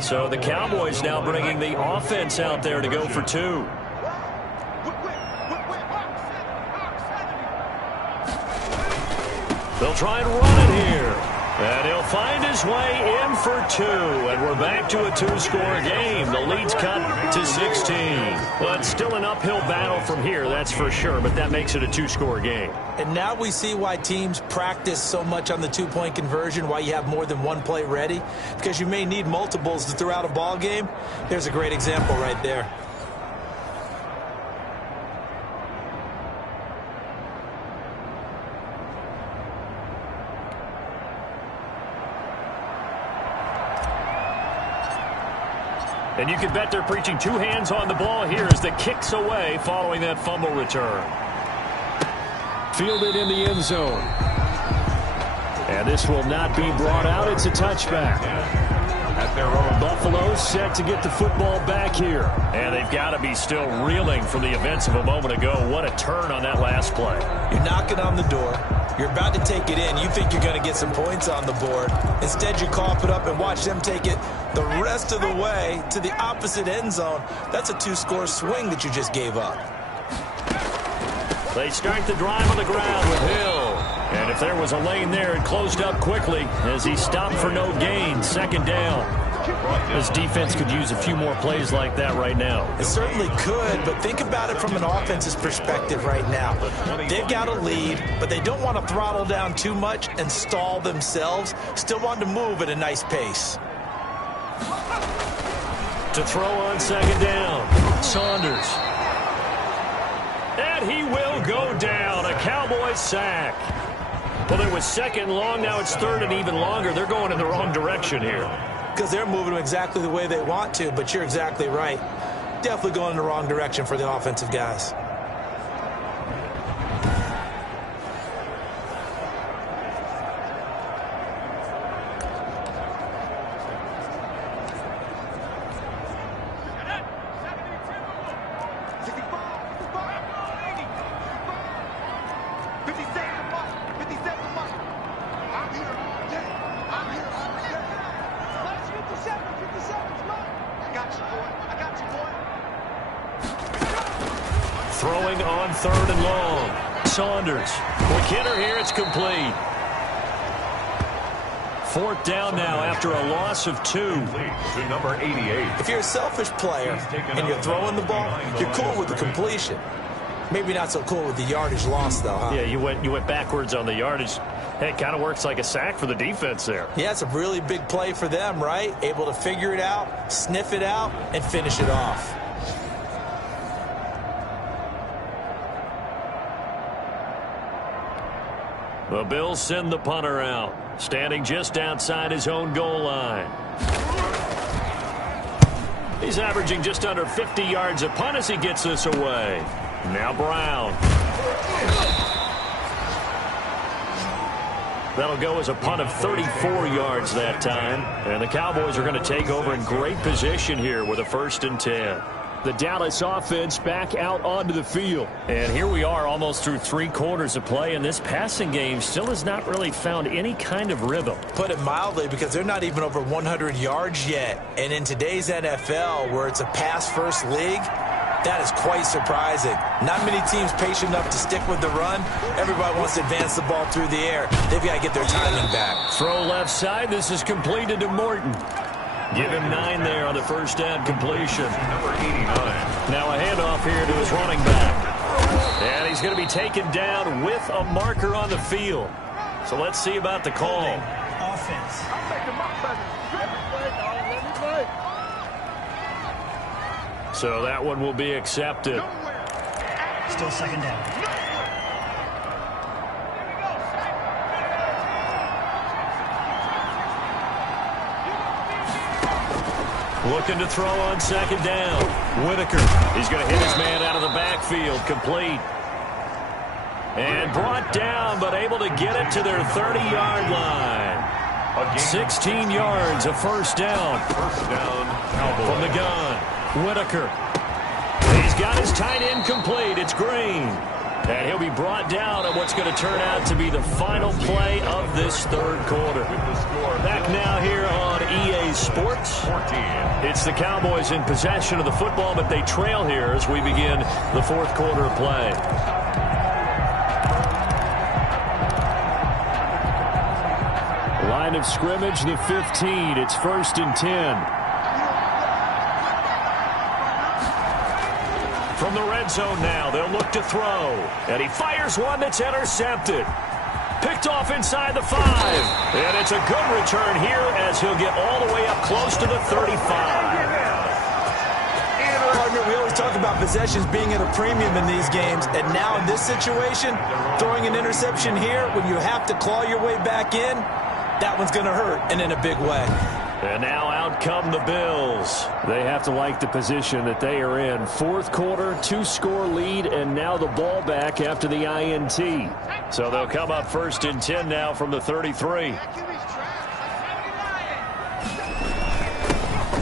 So the Cowboys now bringing the offense out there to go for 2. They'll try and run it here. And he'll find his way in for 2. And we're back to a 2-score game. The lead's cut to 16. Well, it's still an uphill battle from here, that's for sure. But that makes it a 2-score game. And now we see why teams practice so much on the 2-point conversion, why you have more than one play ready. Because you may need multiples to throw out a ball game. Here's a great example right there. And you can bet they're preaching 2 hands on the ball here as the kick's away following that fumble return. Fielded in the end zone. And this will not be brought out. It's a touchback. at their own. Buffalo set to get the football back here. And they've got to be still reeling from the events of a moment ago. What a turn on that last play. You're knocking on the door. You're about to take it in. You think you're going to get some points on the board. Instead, you cough it up and watch them take it the rest of the way to the opposite end zone. That's a 2-score swing that you just gave up. They start the drive on the ground with Hill. And if there was a lane there, it closed up quickly as he stopped for no gain. Second down. This defense could use a few more plays like that right now. It certainly could, but think about it from an offense's perspective right now. They've got a lead, but they don't want to throttle down too much and stall themselves. Still want to move at a nice pace. To throw on second down, Saunders. And he will go down. A Cowboys sack. Well, it was second long. Now it's third and even longer. They're going in the wrong direction here. Because they're moving them exactly the way they want to, but you're exactly right. Definitely going in the wrong direction for the offensive guys. Throwing on third and long. Saunders. McKinnon here. It's complete. Fourth down now after a loss of 2. To number 88. If you're a selfish player and you're throwing the ball, you're cool with the completion. Maybe not so cool with the yardage loss, though, huh? Yeah, you went backwards on the yardage. Hey, it kind of works like a sack for the defense there. Yeah, it's a really big play for them, right? Able to figure it out, sniff it out, and finish it off. The Bills send the punter out, standing just outside his own goal line. He's averaging just under 50 yards a punt as he gets this away. Now Brown. That'll go as a punt of 34 yards that time. And the Cowboys are going to take over in great position here with a 1st and 10. The Dallas offense back out onto the field. And here we are almost through 3 quarters of play, and this passing game still has not really found any kind of rhythm. Put it mildly, because they're not even over 100 yards yet. And in today's NFL, where it's a pass-first league, that is quite surprising. Not many teams patient enough to stick with the run. Everybody wants to advance the ball through the air. They've got to get their timing back. Throw left side. This is completed to Morton. Give him 9 there on the first down completion. Number 89. Now a handoff here to his running back. And he's going to be taken down with a marker on the field. So let's see about the call. Offense. So that one will be accepted. Still second down. Looking to throw on second down. Whitaker. He's going to hit his man out of the backfield. Complete. And brought down, but able to get it to their 30-yard line. 16 yards, a first down. First down, Cowboys. From the gun. Whitaker. He's got his tight end complete. It's Green. And he'll be brought down at what's going to turn out to be the final play of this 3rd quarter. Back now here on EA Sports. It's the Cowboys in possession of the football, but they trail here as we begin the 4th quarter of play. Line of scrimmage, the 15. It's 1st and 10. From the red zone now, they'll look to throw. And he fires one that's intercepted. Picked off inside the 5. And it's a good return here as he'll get all the way up close to the 35. Partner, we always talk about possessions being at a premium in these games. And now in this situation, throwing an interception here when you have to claw your way back in, that one's going to hurt, and in a big way. And now out come the Bills. They have to like the position that they are in. 4th quarter, 2-score lead, and now the ball back after the INT. So they'll come up 1st and 10 now from the 33.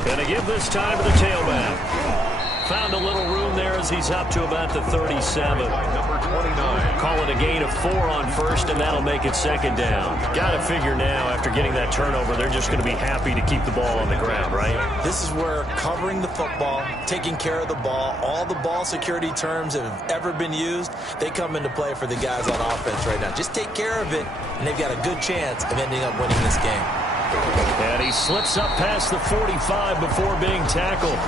And to give this time to the tailback. Found a little room there as he's up to about the 37. Number 29. Call it a gain of 4 on first, and that'll make it second down. Got to figure now, after getting that turnover, they're just going to be happy to keep the ball on the ground, right? This is where covering the football, taking care of the ball, all the ball security terms that have ever been used, they come into play for the guys on offense right now. Just take care of it, and they've got a good chance of ending up winning this game. And he slips up past the 45 before being tackled.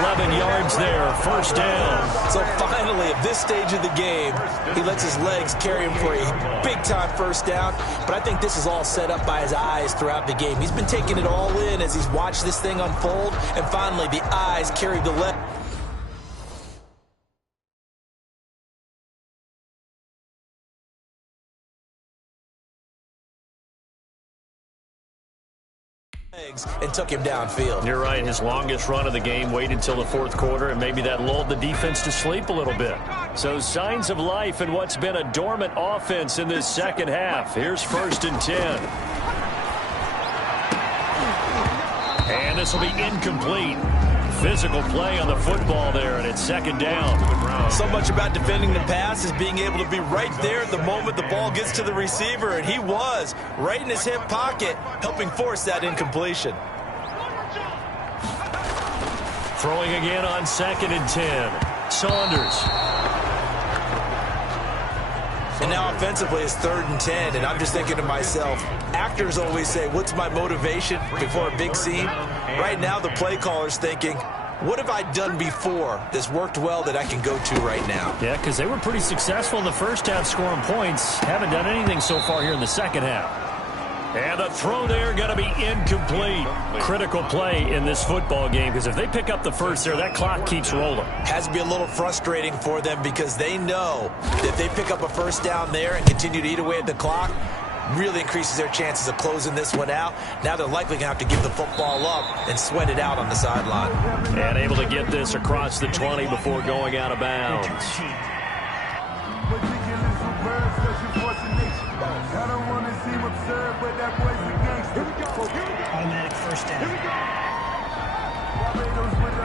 11 yards there, first down. So finally, at this stage of the game, he lets his legs carry him for a big-time first down. But I think this is all set up by his eyes throughout the game. He's been taking it all in as he's watched this thing unfold. And finally, the eyes carried the legs. And took him downfield. You're right. His longest run of the game waited until the fourth quarter, and maybe that lulled the defense to sleep a little bit. So signs of life in what's been a dormant offense in this second half. Here's 1st and 10. And this will be incomplete. Physical play on the football there, and it's second down. So much about defending the pass is being able to be right there at the moment the ball gets to the receiver, and he was right in his hip pocket, helping force that incompletion. Throwing again on 2nd and 10. Saunders. And now offensively it's 3rd and 10, and I'm just thinking to myself, actors always say, what's my motivation before a big scene? Right now the play caller's thinking, what have I done before that's worked well that I can go to right now? Yeah, because they were pretty successful in the first half scoring points. Haven't done anything so far here in the second half. And the throw there going to be incomplete. Critical play in this football game, because if they pick up the first there, that clock keeps rolling. Has to be a little frustrating for them because they know that if they pick up a first down there and continue to eat away at the clock, really increases their chances of closing this one out. Now they're likely going to have to give the football up and sweat it out on the sideline. And able to get this across the 20 before going out of bounds. Automatic first down.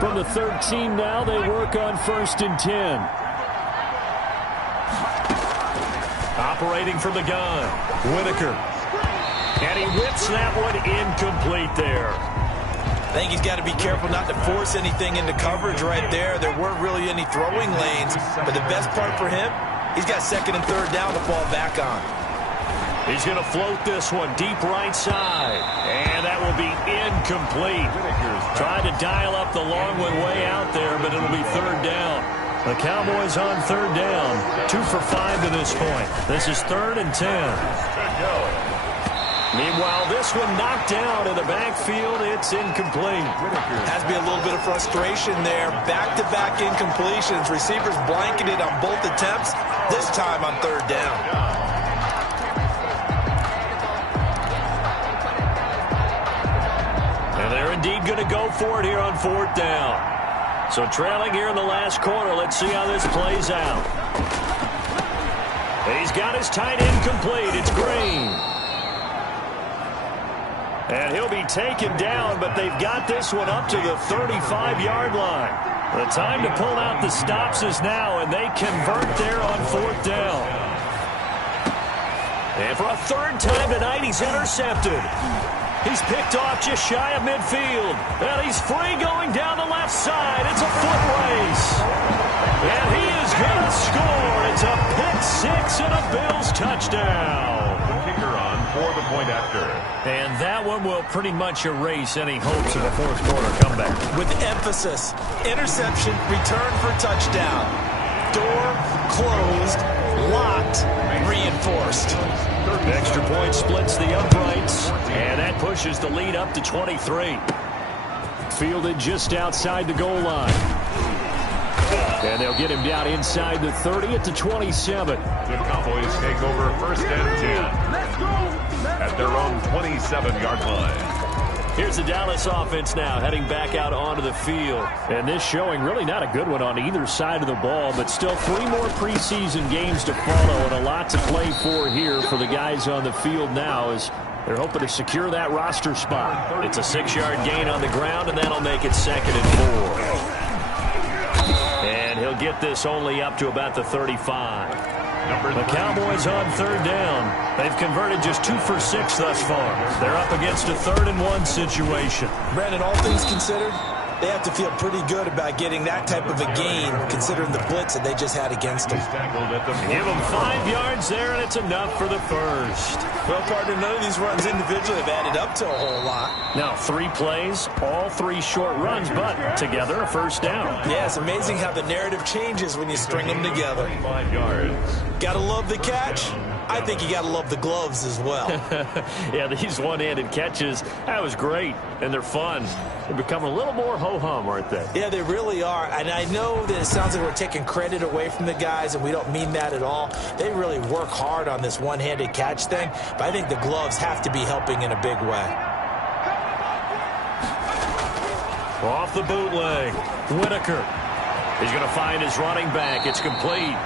From the 13 now, they work on 1st and 10. Operating from the gun, Whitaker. And he whips that one incomplete there. I think he's got to be careful not to force anything into coverage right there. There weren't really any throwing lanes, but the best part for him, he's got 2nd and 3rd down to fall back on. He's going to float this one deep right side. And that will be incomplete. Tried to dial up the long one way out there, but it'll be 3rd down. The Cowboys on 3rd down. 2 for 5 to this point. This is 3rd and 10. Meanwhile, this one knocked down in the backfield. It's incomplete. Has to be a little bit of frustration there. Back-to-back incompletions. Receivers blanketed on both attempts. This time on 3rd down. They're indeed going to go for it here on 4th down. So trailing here in the last quarter. Let's see how this plays out. He's got his tight end complete. It's Green. And he'll be taken down, but they've got this one up to the 35-yard line. The time to pull out the stops is now, and they convert there on 4th down. And for a 3rd time tonight, he's intercepted. He's picked off just shy of midfield. And he's free going down the left side. It's a foot race. And he is going to score. It's a pick 6 and a Bills touchdown. The kicker on for the point after. And that one will pretty much erase any hopes of a fourth quarter comeback. With emphasis, interception, return for touchdown. Door closed, locked, reinforced. Extra point splits the uprights, and that pushes the lead up to 23. Fielded just outside the goal line. And they'll get him down inside the 30 at the 27. The Cowboys take over 1st and 10 at their own 27-yard line. Here's the Dallas offense now heading back out onto the field. And this showing really not a good one on either side of the ball, but still 3 more preseason games to follow and a lot to play for here for the guys on the field now as They're hoping to secure that roster spot. It's a 6-yard gain on the ground, and that'll make it 2nd and 4. And he'll get this only up to about the 35. The Cowboys on 3rd down. They've converted just 2 for 6 thus far. They're up against a 3rd and 1 situation. Brandon, all things considered, they have to feel pretty good about getting that type of a gain, considering the blitz that they just had against them. Give them 5 yards there, and it's enough for the first. Well, partner, none of these runs individually have added up to a whole lot. Now, 3 plays, all 3 short runs, but together a first down. Yeah, it's amazing how the narrative changes when you string them together. 5 yards. Gotta love the catch. I think you gotta love the gloves as well. Yeah, these one-handed catches, that was great, and they're fun. They're becoming a little more ho-hum, aren't they? Yeah, they really are. And I know that it sounds like we're taking credit away from the guys, and we don't mean that at all. They really work hard on this one-handed catch thing, but I think the gloves have to be helping in a big way. Off the bootleg, Whitaker. He's going to find his running back. It's complete.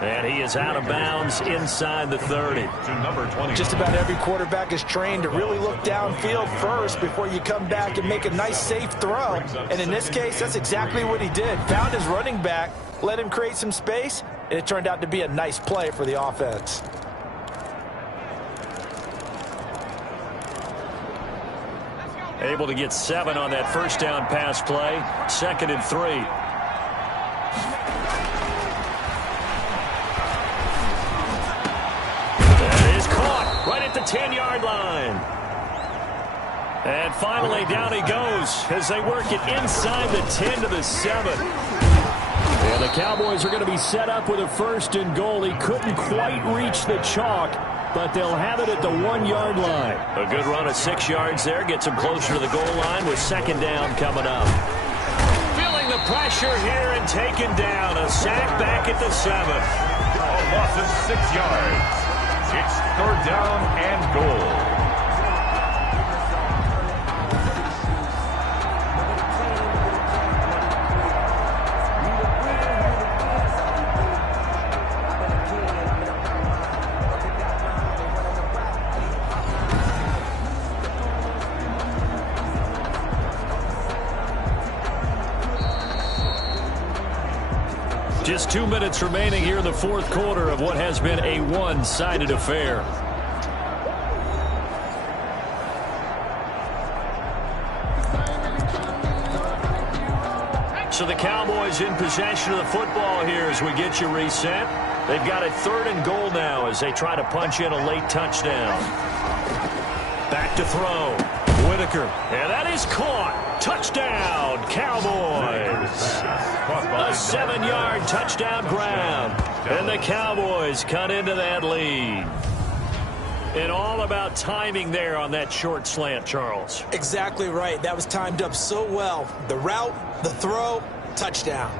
And he is out of bounds inside the 30. To number 20. Just about every quarterback is trained to really look downfield first before you come back and make a nice, safe throw. And in this case, that's exactly what he did. Found his running back, let him create some space, and it turned out to be a nice play for the offense. Able to get 7 on that first down pass play. 2nd and 3. Right at the 10-yard line. And finally, down he goes as they work it inside the 10 to the 7. And the Cowboys are going to be set up with a 1st and goal. He couldn't quite reach the chalk, but they'll have it at the 1-yard line. A good run of 6 yards there. Gets him closer to the goal line with 2nd down coming up. Feeling the pressure here and taken down. A sack back at the 7. A loss of 6 yards. It's 3rd down and goal. Just 2 minutes remaining here in the 4th quarter of what has been a one-sided affair. So the Cowboys in possession of the football here as we get you reset. They've got a 3rd and goal now as they try to punch in a late touchdown. Back to throw. Whitaker. And that is caught. Touchdown, Cowboys. A 7-yard touchdown grab. And the Cowboys cut into that lead. And all about timing there on that short slant, Charles. Exactly right. That was timed up so well. The route, the throw, touchdown.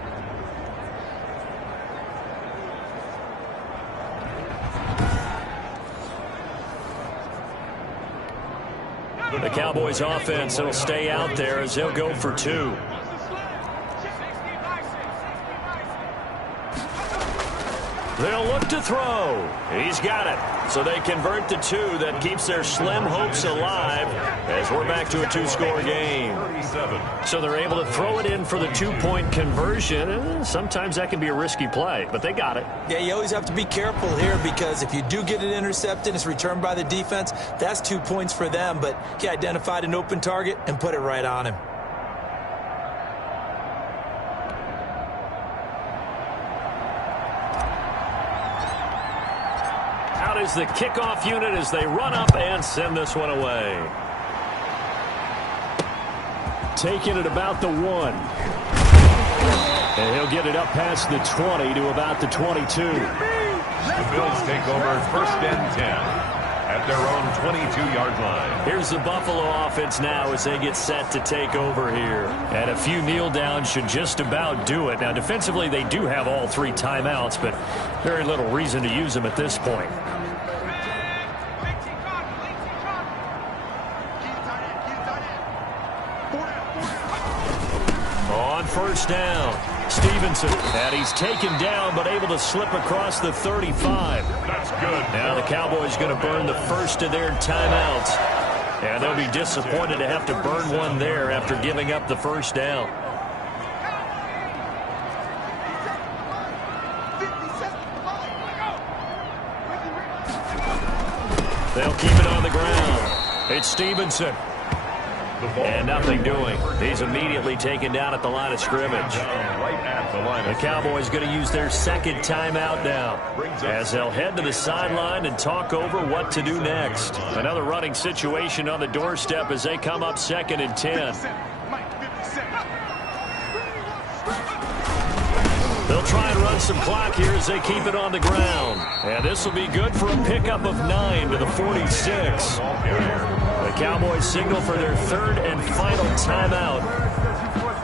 The Cowboys offense will stay out there as they'll go for 2. They'll look to throw. He's got it. So they convert the 2. That keeps their slim hopes alive as we're back to a 2-score game. So they're able to throw it in for the 2-point conversion. Sometimes that can be a risky play, but they got it. Yeah, you always have to be careful here because if you do get it intercepted, it's returned by the defense. That's 2 points for them, but he identified an open target and put it right on him. Is the kickoff unit as they run up and send this one away. Taking it about the 1. And he'll get it up past the 20 to about the 22. The Bills take over 1st and 10 at their own 22-yard line. Here's the Buffalo offense now as they get set to take over here. And a few kneel downs should just about do it. Now, defensively, they do have all 3 timeouts, but very little reason to use them at this point. On 1st down, Stevenson, and he's taken down but able to slip across the 35. That's good. Now the Cowboys going to burn the first of their timeouts. And they'll be disappointed to have to burn one there after giving up the first down. They'll keep it on the ground. It's Stevenson. And nothing doing. He's immediately taken down at the line of scrimmage. The Cowboys going to use their second timeout now, as they'll head to the sideline and talk over what to do next. Another running situation on the doorstep as they come up 2nd and 10. They'll try and run some clock here as they keep it on the ground. And this will be good for a pickup of 9 to the 46. The Cowboys signal for their third and final timeout,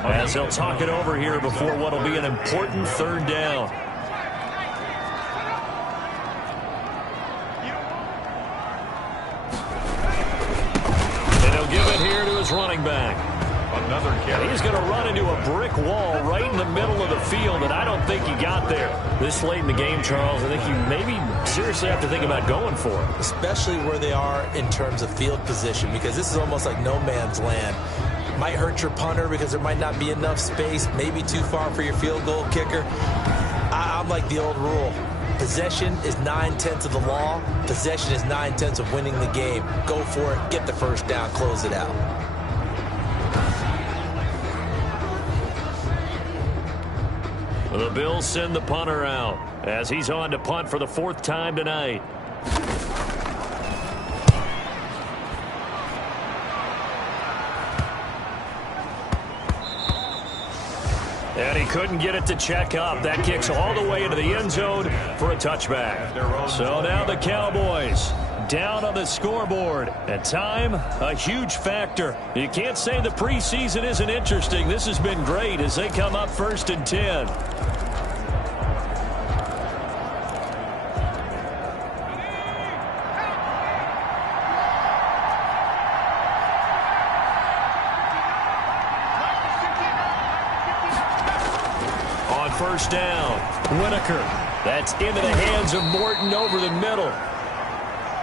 as they'll talk it over here before what will be an important third down. And he'll give it here to his running back. Another carry. He's going to run into a brick wall right in the middle of the field, and I don't think he got there. This late in the game, Charles, I think you maybe seriously have to think about going for it. Especially where they are in terms of field position, because this is almost like no man's land. Might hurt your punter because there might not be enough space, maybe too far for your field goal kicker. I'm like the old rule. Possession is 9/10 of the law. Possession is 9/10 of winning the game. Go for it, get the first down, close it out. The Bills send the punter out as he's on to punt for the 4th time tonight. And he couldn't get it to check up. That kicks all the way into the end zone for a touchback. So now the Cowboys down on the scoreboard. At time, a huge factor. You can't say the preseason isn't interesting. This has been great as they come up 1st and 10. On 1st down, Whitaker. That's into the hands of Morton over the middle.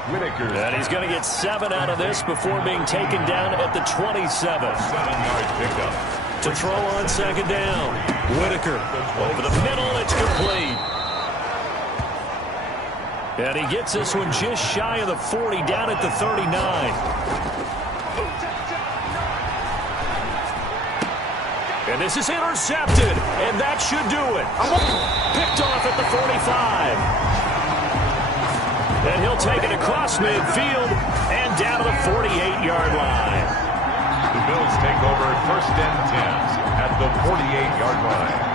Whitaker. And he's going to get 7 out of this before being taken down at the 27. 7-yard pickup. To throw on 2nd down. Whitaker over the middle. It's complete. And he gets this one just shy of the 40, down at the 39. And this is intercepted, and that should do it. Picked off at the 45. And he'll take it across midfield and down to the 48-yard line. The Bills take over 1st and 10 at the 48-yard line.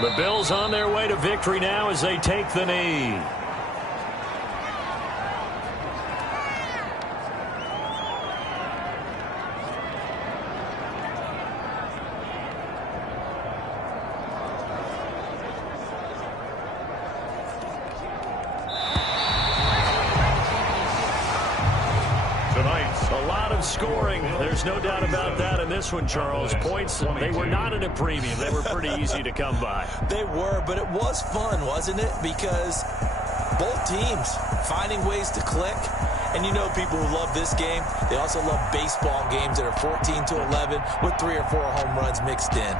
The Bills on their way to victory now as they take the knee. Scoring. There's no doubt about that in this one, Charles. Points, they were not at a premium. They were pretty easy to come by. They were, but it was fun, wasn't it? Because both teams finding ways to click. And you know people who love this game, they also love baseball games that are 14-11 with 3 or 4 home runs mixed in.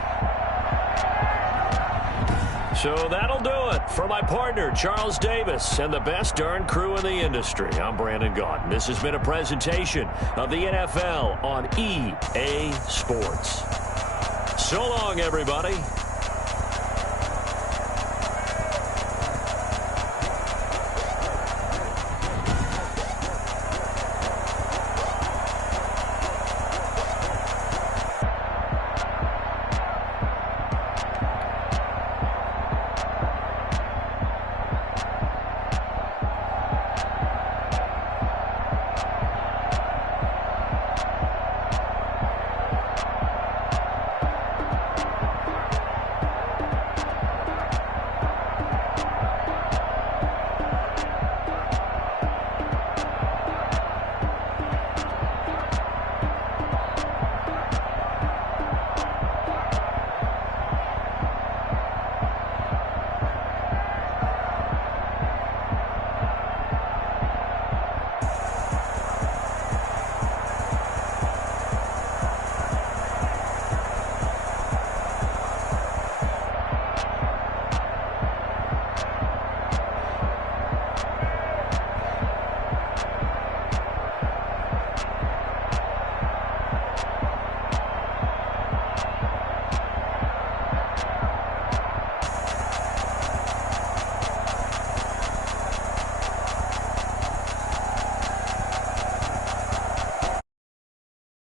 So that'll do it for my partner, Charles Davis, and the best darn crew in the industry. I'm Brandon Gaudin. This has been a presentation of the NFL on EA Sports. So long, everybody.